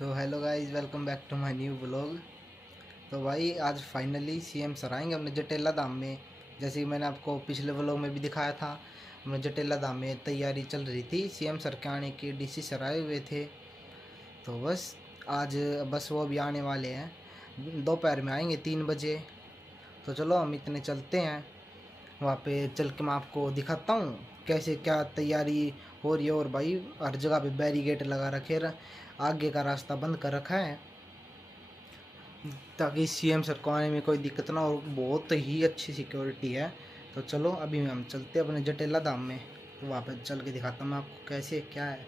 तो hello guys, welcome back to my new blog. तो भाई आज फाइनली सीएम सर आएंगे अपने जटेला धाम में। जैसे कि मैंने आपको पिछले ब्लॉग में भी दिखाया था, अपने जटेला धाम में तैयारी चल रही थी सीएम सर के आने की। डीसी सर आए हुए थे, तो बस वो भी आने वाले हैं। दोपहर में आएंगे 3 बजे। तो चलो हम इतने चलते हैं वहाँ पे। चल के मैं आपको दिखाता हूँ कैसे क्या तैयारी हो रही है। और भाई हर जगह पे बैरिकेड लगा रखे, आगे का रास्ता बंद कर रखा है ताकि सीएम सर को आने में कोई दिक्कत ना हो। बहुत ही अच्छी सिक्योरिटी है। तो चलो अभी हम चलते हैं अपने जटेला धाम में। तो वहाँ पर चल के दिखाता हूँ मैं आपको कैसे क्या है।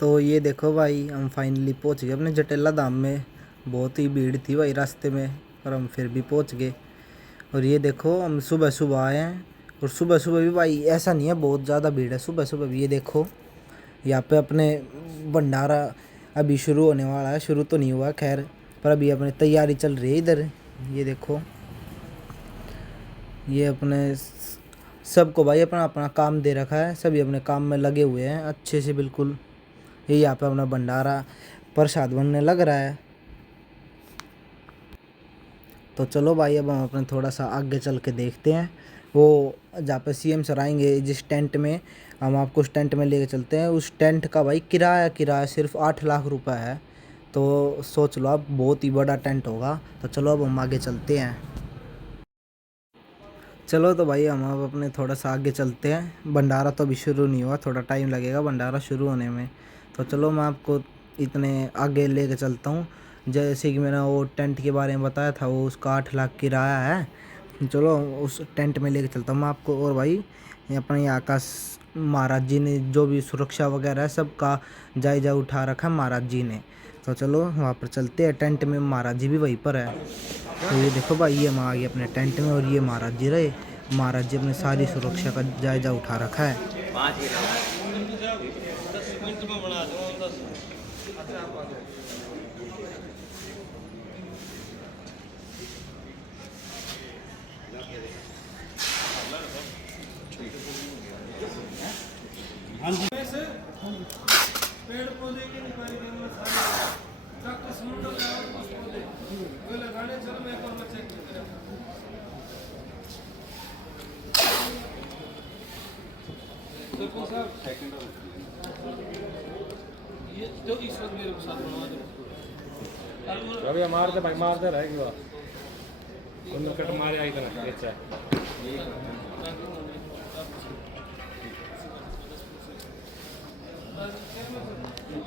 तो ये देखो भाई, हम फाइनली पहुँच गए अपने जटेला धाम में। बहुत ही भीड़ थी भाई रास्ते में, पर हम फिर भी पहुँच गए। और ये देखो हम सुबह सुबह आए हैं, और सुबह सुबह भी भाई ऐसा नहीं है बहुत ज़्यादा भीड़ है। सुबह सुबह भी ये देखो यहाँ पे अपने भंडारा अभी शुरू होने वाला है। शुरू तो नहीं हुआ खैर, पर अभी अपने तैयारी चल रही है इधर। ये देखो, ये अपने सबको भाई अपना अपना काम दे रखा है। सभी अपने काम में लगे हुए हैं अच्छे से बिल्कुल। ये यहाँ पे अपना भंडारा प्रसाद बनने लग रहा है। तो चलो भाई अब हम अपने थोड़ा सा आगे चल के देखते हैं वो जहाँ पे सीएम सर आएंगे। जिस टेंट में हम आपको उस टेंट में लेके चलते हैं, उस टेंट का भाई किराया सिर्फ 8 लाख रुपए है। तो सोच लो आप, बहुत ही बड़ा टेंट होगा। तो चलो अब हम आगे चलते हैं। चलो तो भाई हम अब अपने थोड़ा सा आगे चलते हैं। भंडारा तो अभी शुरू नहीं हुआ, थोड़ा टाइम लगेगा भंडारा शुरू होने में। तो चलो मैं आपको इतने आगे लेके चलता हूँ। जैसे कि मैंने वो टेंट के बारे में बताया था, वो उसका 8 लाख किराया है। चलो उस टेंट में लेके चलता हूँ मैं आपको। और भाई अपने यहाँ का महाराज जी ने जो भी सुरक्षा वगैरह है सबका जायजा उठा रखा है महाराज जी ने। तो चलो वहाँ पर चलते हैं। टेंट में महाराज जी भी वहीं पर है। तो ये देखो भाई, ये हम आ गए अपने टेंट में, और ये महाराज जी रहे। महाराज जी अपने सारी सुरक्षा का जायजा उठा रखा है। पेड़ पौधे की निपारी देने में सारे तक समुद्र का कुछ पौधे वो लगाने चलो मैं एक और बच्चे की तरह देखो साहब ये तो इस वक्त मेरे को साथ बनवा दो रवि मारते भाई मारते रहेगी बात उन कट मारे आई तरह अच्छा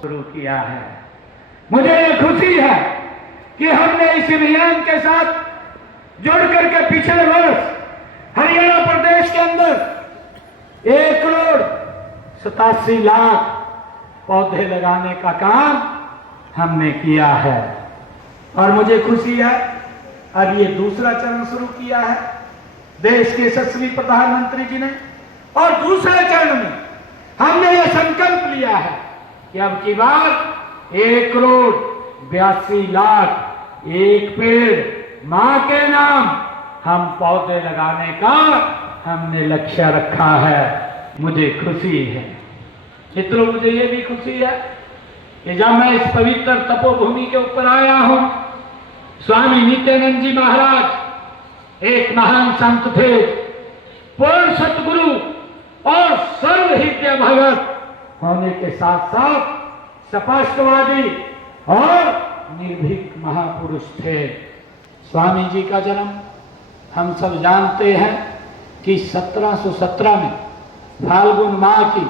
शुरू किया है। मुझे ये खुशी है कि हमने इस अभियान के साथ जुड़ करके पिछले वर्ष हरियाणा प्रदेश के अंदर 1,87,00,000 पौधे लगाने का काम हमने किया है। और मुझे खुशी है अब ये दूसरा चरण शुरू किया है देश के यशस्वी प्रधानमंत्री जी ने। और दूसरे चरण में हमने ये संकल्प लिया है कि अब की बार 1,82,00,000 एक पेड़ मां के नाम हम पौधे लगाने का हमने लक्ष्य रखा है। मुझे खुशी है मित्रों, मुझे ये भी खुशी है कि जब मैं इस पवित्र तपोभूमि के ऊपर आया हूं, स्वामी नित्यानंद जी महाराज एक महान संत थे, पूर्ण सतगुरु और सर्वहित भगत होने के साथ साथ स्पष्टवादी और निर्भीक महापुरुष थे। स्वामी जी का जन्म हम सब जानते हैं कि 1717 में फाल्गुन माह की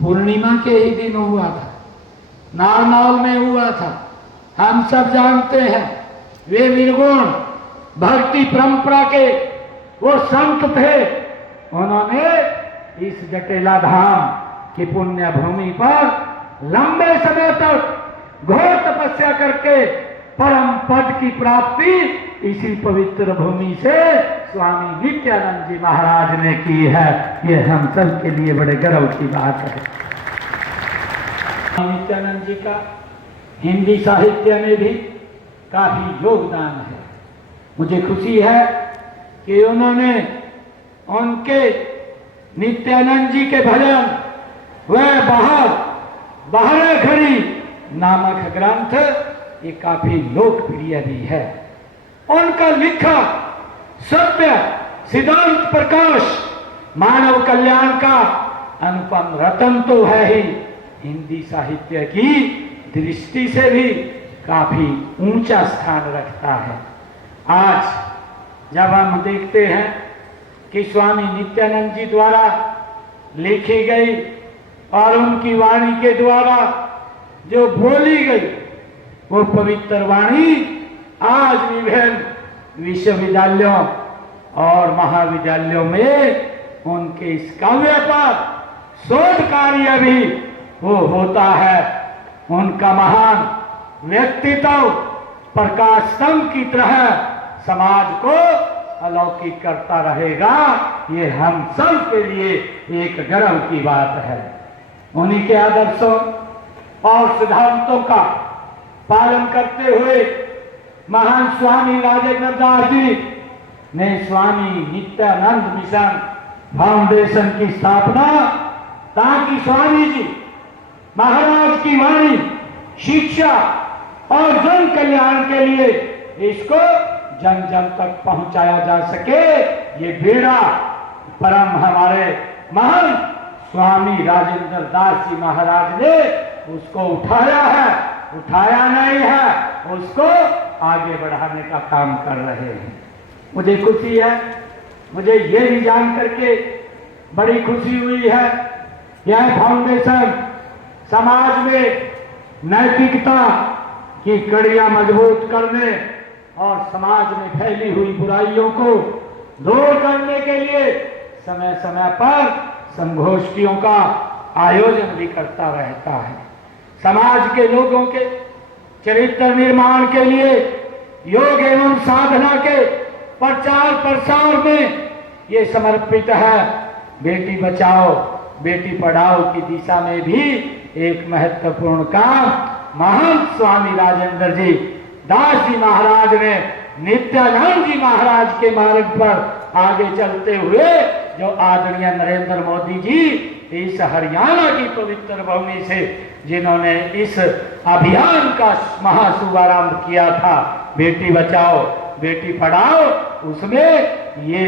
पूर्णिमा के ही दिन हुआ था, नारनौल में हुआ था। हम सब जानते हैं वे निर्गुण भक्ति परंपरा के वो संत थे। उन्होंने इस जटेला धाम की पुण्य भूमि पर लंबे समय तक घोर तपस्या करके परम पद की प्राप्ति इसी पवित्र भूमि से स्वामी नित्यानंद जी महाराज ने की है। ये हम सब के लिए बड़े गर्व की बात है। नित्यानंद जी का हिंदी साहित्य में भी काफी योगदान है। मुझे खुशी है कि उन्होंने उनके नित्यानंद जी के भजन वह बाहर खड़ी नामक ग्रंथ ये काफी लोकप्रिय भी है। उनका लिखा सत्य सिद्धांत प्रकाश मानव कल्याण का अनुपम रतन तो है ही, हिंदी साहित्य की दृष्टि से भी काफी ऊंचा स्थान रखता है। आज जब हम देखते हैं कि स्वामी नित्यानंद जी द्वारा लिखी गई और उनकी वाणी के द्वारा जो बोली गई वो पवित्र वाणी आज विभिन्न विश्वविद्यालयों और महाविद्यालयों में उनके इस काव्य पर शोध कार्य भी वो होता है। उनका महान व्यक्तित्व प्रकाश स्तंभ की तरह समाज को अलौकिक करता रहेगा, ये हम सब के लिए एक गर्व की बात है। उन्हीं के आदर्शों और सिद्धांतों का पालन करते हुए महान स्वामी राजेंद्र दास जी ने स्वामी नित्यानंद मिशन फाउंडेशन की स्थापना, ताकि स्वामी जी महाराज की वाणी, शिक्षा और जन कल्याण के लिए इसको जन जन तक पहुंचाया जा सके। ये बेड़ा परम हमारे महान स्वामी राजेंद्र दास जी महाराज ने उसको उठाया है, उठाया नहीं है, उसको आगे बढ़ाने का काम कर रहे हैं। मुझे खुशी है, मुझे ये भी जान करके बड़ी खुशी हुई है, यह फाउंडेशन समाज में नैतिकता की कड़ियां मजबूत करने और समाज में फैली हुई बुराइयों को दूर करने के लिए समय समय पर संगोष्ठियों का आयोजन भी करता रहता है। समाज के लोगों के चरित्र निर्माण के लिए योग एवं साधना के प्रचार प्रसार में ये समर्पित है। बेटी बचाओ बेटी पढ़ाओ की दिशा में भी एक महत्वपूर्ण काम महान स्वामी राजेंद्र जी दास जी महाराज ने नित्यानंद जी महाराज के मार्ग पर आगे चलते हुए, जो आदरणीय नरेंद्र मोदी जी इस हरियाणा की पवित्र भूमि से जिन्होंने इस अभियान का महाशुभारंभ किया था, बेटी बचाओ बेटी पढ़ाओ, उसमें ये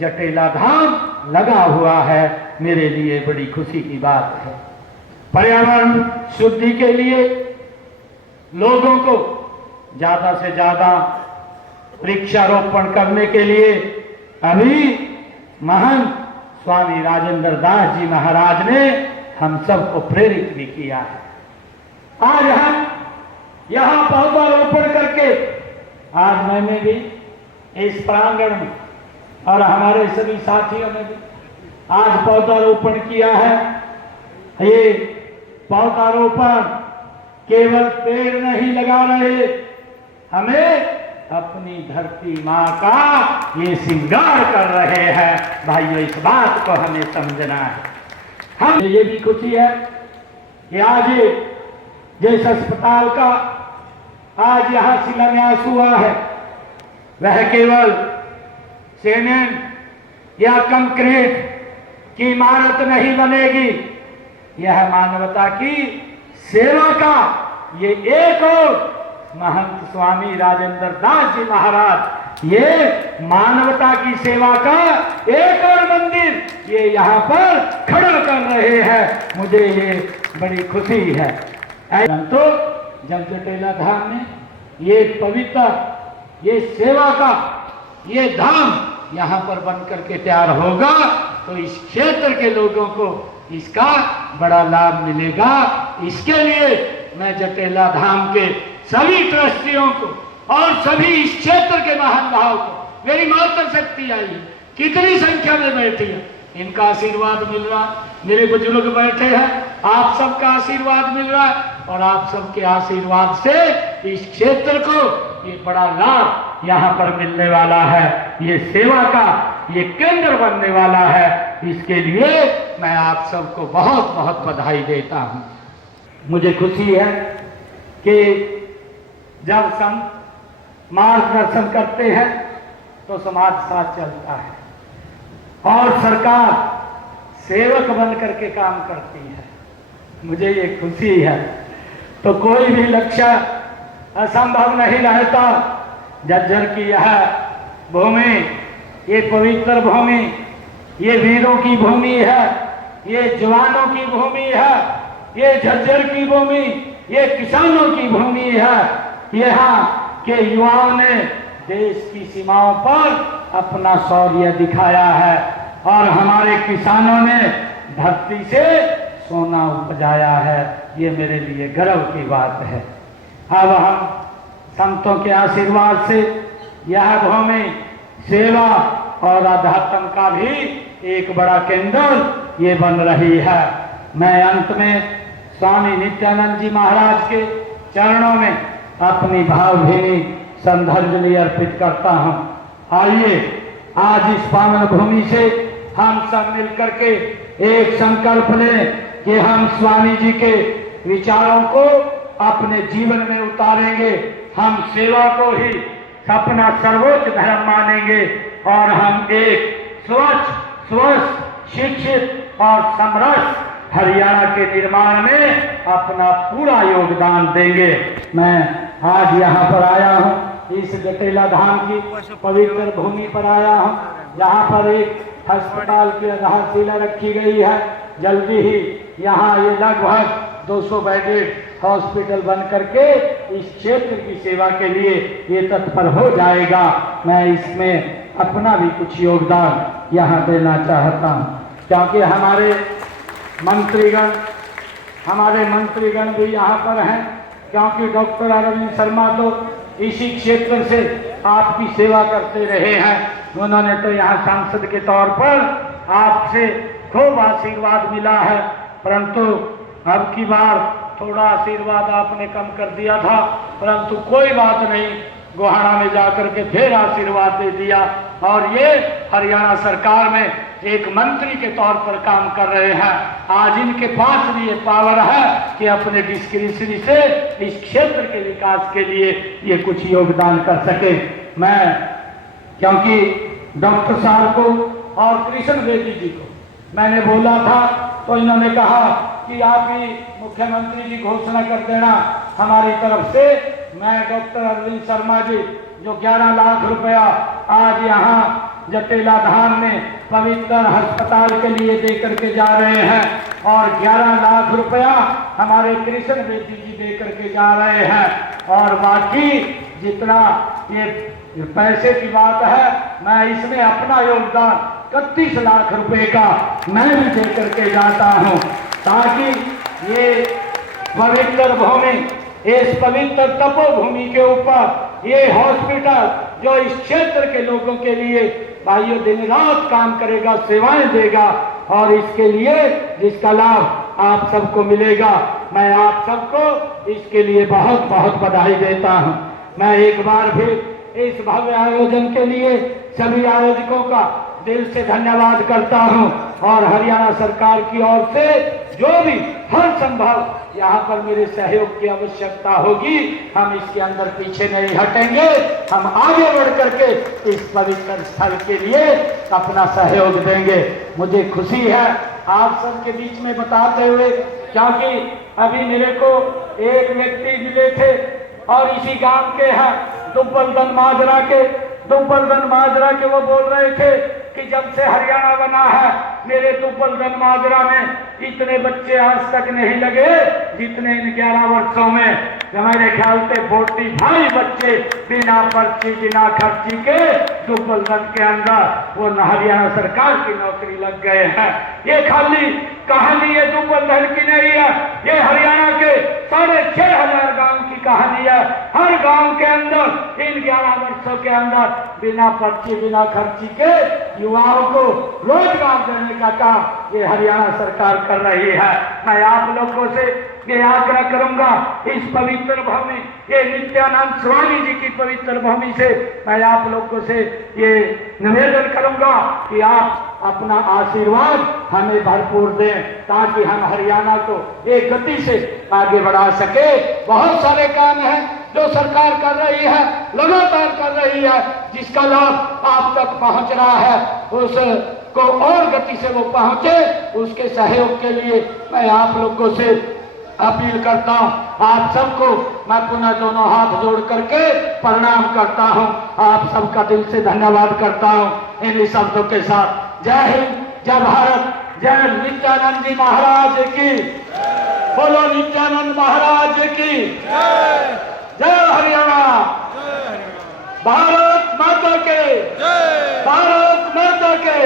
जटेला धाम लगा हुआ है। मेरे लिए बड़ी खुशी की बात है। पर्यावरण शुद्धि के लिए लोगों को ज्यादा से ज्यादा वृक्षारोपण करने के लिए अभी महान स्वामी राजेंद्र दास जी महाराज ने हम सबको प्रेरित भी किया है। आज हम यहाँ पौधारोपण करके, आज मैंने भी इस प्रांगण में और हमारे सभी साथियों ने भी आज पौधारोपण किया है। ये पौधारोपण केवल पेड़ नहीं लगा रहे, हमें अपनी धरती माँ का ये श्रृंगार कर रहे हैं। भाइयों, इस बात को हमें समझना है। हम ये भी खुशी है कि आज जिस अस्पताल का आज यहाँ शिलान्यास हुआ है, वह केवल सीमेंट या कंक्रीट की इमारत नहीं बनेगी, यह मानवता की सेवा का ये एक और महंत स्वामी राजेंद्र दास जी महाराज ये मानवता की सेवा का एक और मंदिर ये यहाँ पर खड़ा कर रहे हैं। मुझे ये बड़ी खुशी है। तो जब जटेला धाम में ये पवित्र ये सेवा का ये धाम यहाँ पर बन करके तैयार होगा, तो इस क्षेत्र के लोगों को इसका बड़ा लाभ मिलेगा। इसके लिए मैं जटेला धाम के सभी ट्रस्टियों को और सभी इस क्षेत्र के महान भाव को, मेरी मातृ शक्ति आई है, कितनी संख्या में बैठी है, इनका आशीर्वाद मिल रहा, मेरे बुजुर्ग बैठे हैं, आप सबका आशीर्वाद मिल रहा है, और आप सबके आशीर्वाद से इस क्षेत्र को ये बड़ा लाभ यहाँ पर मिलने वाला है। ये सेवा का ये केंद्र बनने वाला है। इसके लिए मैं आप सबको बहुत बहुत बधाई देता हूँ। मुझे खुशी है कि जब संत मार्गदर्शन करते हैं तो समाज साथ चलता है और सरकार सेवक बन करके काम करती है। मुझे ये खुशी है। तो कोई भी लक्ष्य असंभव नहीं रहता। झज्जर की यह भूमि, ये पवित्र भूमि, ये वीरों की भूमि है, ये जवानों की भूमि है, ये झज्जर की भूमि, ये किसानों की भूमि है। यहाँ के युवाओं ने देश की सीमाओं पर अपना शौर्य दिखाया है और हमारे किसानों ने धरती से सोना उपजाया है। ये मेरे लिए गर्व की बात है। अब हम संतों के आशीर्वाद से यह भूमि सेवा और आध्यात्म का भी एक बड़ा केंद्र ये बन रही है। मैं अंत में स्वामी नित्यानंद जी महाराज के चरणों में अपनी भावभीनी श्रद्धांजलि अर्पित करता हूँ। आइए आज इस पावन भूमि से हम सब मिलकर के एक संकल्प लें कि हम स्वामी जी के विचारों को अपने जीवन में उतारेंगे। हम सेवा को ही अपना सर्वोच्च धर्म मानेंगे और हम एक स्वच्छ, स्वस्थ, शिक्षित और समरस हरियाणा के निर्माण में अपना पूरा योगदान देंगे। मैं आज यहाँ पर आया हूँ, इस जटेला धाम की पवित्र भूमि पर आया हूँ, जहाँ पर एक अस्पताल की आधारशिला रखी गई है। जल्दी ही यहाँ ये लगभग 200 बेडेड हॉस्पिटल बन करके इस क्षेत्र की सेवा के लिए ये तत्पर हो जाएगा। मैं इसमें अपना भी कुछ योगदान यहाँ देना चाहता हूँ, क्योंकि हमारे मंत्रीगण भी यहाँ पर हैं। क्योंकि डॉक्टर अरविंद शर्मा तो इसी क्षेत्र से आपकी सेवा करते रहे हैं। उन्होंने तो यहाँ सांसद के तौर पर आपसे खूब आशीर्वाद मिला है, परंतु अब की बार थोड़ा आशीर्वाद आपने कम कर दिया था, परंतु कोई बात नहीं, गोहाना में जाकर के फिर आशीर्वाद दे दिया और ये हरियाणा सरकार में एक मंत्री के तौर पर काम कर रहे हैं। आज इनके पास भी ये पावर है कि अपने डिस्क्रिप्शन से इस क्षेत्र के विकास के लिए ये कुछ योगदान कर सके। मैं क्योंकि डॉक्टर साहब को और कृष्ण बेदी जी को मैंने बोला था, तो इन्होंने कहा कि आप ही मुख्यमंत्री जी घोषणा कर देना हमारी तरफ से। मैं डॉक्टर अरविंद शर्मा जी जो 11 लाख रुपया आज यहाँ जटेला धाम में पवित्र अस्पताल के लिए दे करके जा रहे हैं और 11 लाख रुपया हमारे कृष्ण बेदी जी दे करके जा रहे हैं और बाकी जितना ये पैसे की बात है, मैं इसमें अपना योगदान 31 लाख रुपए का मैं भी दे करके जाता हूँ, ताकि ये पवित्र भूमि, इस पवित्र तपोभूमि के ऊपर ये हॉस्पिटल जो इस क्षेत्र के लोगों के लिए भाइयों दिन रात काम करेगा, सेवाएं देगा और इसके लिए जिसका लाभ आप सबको मिलेगा, मैं आप सबको इसके लिए बहुत बहुत बधाई देता हूं। मैं एक बार फिर इस भव्य आयोजन के लिए सभी आयोजकों का दिल से धन्यवाद करता हूं और हरियाणा सरकार की ओर से जो भी हर संभव यहाँ पर मेरे सहयोग की आवश्यकता होगी, हम इसके अंदर पीछे नहीं हटेंगे। हम आगे बढ़ करके इस पवित्र स्थल के लिए अपना सहयोग देंगे। मुझे खुशी है आप सबके बीच में बताते हुए, क्योंकि अभी मेरे को एक व्यक्ति मिले थे और इसी गांव के हैं दुब्बलदन माजरा के वो बोल रहे थे कि जब से हरियाणा बना है मेरे दुब्बलदन माजरा में इतने बच्चे आज तक नहीं लगे जितने इन 11 वर्षों में। मेरे ख्याल से 45 बच्चे बिना पर्ची बिना खर्ची के दुब्बलदन के अंदर वो हरियाणा सरकार की नौकरी लग गए हैं। ये खाली कहानी ये दुब्बलदन की नहीं है, ये हरियाणा के 6500 गांव की कहानी है। हर गांव के अंदर इन 11 वर्षों के अंदर बिना पर्ची बिना खर्ची के युवाओं को रोजगार देने का काम ये हरियाणा सरकार कर रही है। मैं आप लोगों से ये आग्रह करूंगा, इस पवित्र भूमि, ये नित्यानंद स्वामी जी की पवित्र भूमि से मैं आप लोगों से ये निवेदन करूंगा कि आप अपना आशीर्वाद हमें भरपूर दें, ताकि हम हरियाणा को एक गति से आगे बढ़ा सके। बहुत सारे काम हैं जो सरकार कर रही है, लगातार कर रही है, जिसका लाभ आप तक पहुंच रहा है, उसको और गति से वो पहुंचे, उसके सहयोग के लिए मैं आप लोगों से अपील करता हूं। आप सबको मैं पुनः दोनों हाथ जोड़ करके प्रणाम करता हूं। आप सबका दिल से धन्यवाद करता हूं इन्हीं शब्दों के साथ। जय हिंद, जय भारत, जय नित्यानंद जी महाराज की, बोलो नित्यानंद महाराज की, जय हरियाणा, भारत माता के, भारत माता के,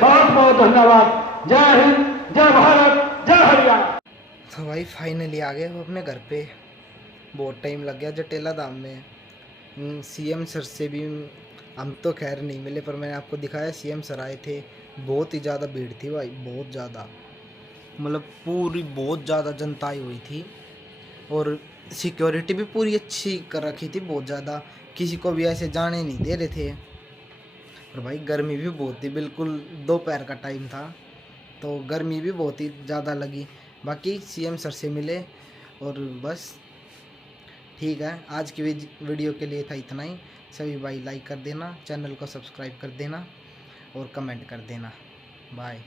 बहुत बहुत धन्यवाद। जय हिंद, जय भारत, जय हरियाणा। तो भाई फाइनली आ गए वो अपने घर पे। बहुत टाइम लग गया जटेला धाम में। सीएम सर से भी हम तो खैर नहीं मिले, पर मैंने आपको दिखाया सीएम सर आए थे। बहुत ही ज़्यादा भीड़ थी भाई, बहुत ज़्यादा, मतलब पूरी बहुत ज़्यादा जनता आई हुई थी। और सिक्योरिटी भी पूरी अच्छी कर रखी थी, बहुत ज़्यादा, किसी को भी ऐसे जाने नहीं दे रहे थे। और भाई गर्मी भी बहुत थी, बिल्कुल दोपहर का टाइम था तो गर्मी भी बहुत ही ज़्यादा लगी। बाकी सीएम सर से मिले और बस ठीक है। आज की वीडियो के लिए था इतना ही। सभी भाई लाइक कर देना, चैनल को सब्सक्राइब कर देना और कमेंट कर देना। बाय।